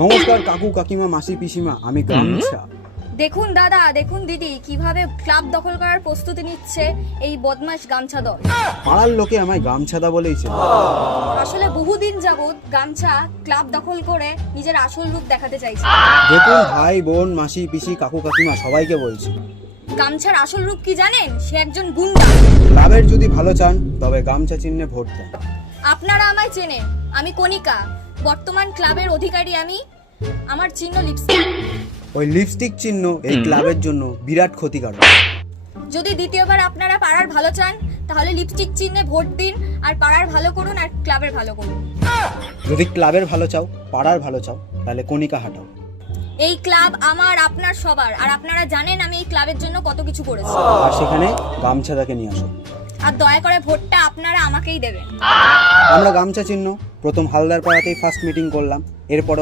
নমস্কার কাকু কাকিমা মাসি পিসিমা, আমি গামছা। দেখুন দাদা, দেখুন দিদি, কিভাবে ক্লাব দখল করার প্রস্তুতি নিচ্ছে এই বদমাশ গামছা দল। পাড়ার লোকে আমায় গামছাদা বলেই চেনে। আসলে বহুদিন যাবত গামছা ক্লাব দখল করে নিজের আসল রূপ দেখাতে চাইছে। দেখুন ভাই বোন মাসি পিসি কাকু কাকিমা সবাইকে বলছি, গামছার আসল রূপ কি জানেন? সে একজন গুন্ডা। ক্লাবের যদি ভালো চান তবে গামছা চিহ্নে ভোট দেন। আপনারা আমায় চেনেন, আমি কণিকা, বর্তমান ক্লাবের অধিকারী আমি। আমার চিহ্ন লিপস্টিক। ওই লিপস্টিক চিহ্ন এই ক্লাবের জন্য বিরাট ক্ষতিকারক। যদি দ্বিতীয়বার আপনারা পাড়ার ভালো চান তাহলে লিপস্টিক চিহ্নে ভোট দিন, আর পাড়ার ভালো করুন আর ক্লাবের ভালো করুন। যদি ক্লাবের ভালো চাও, পাড়ার ভালো চাও, তাহলে কণিকা হাঁটাও। এই ক্লাব আমার, আপনার, সবার। আর আপনারা জানেন আমি এই ক্লাবের জন্য কত কিছু করেছি। আর সেখানে গামছাদাকে নিয়ে আসো। আর দয়া করে ভোটটা আপনারা আমাকেই দেবেন। আমরা গামছা চিহ্ন প্রথম হালদার পাড়াতেই ফার্স্ট মিটিং করলাম, এরপরেও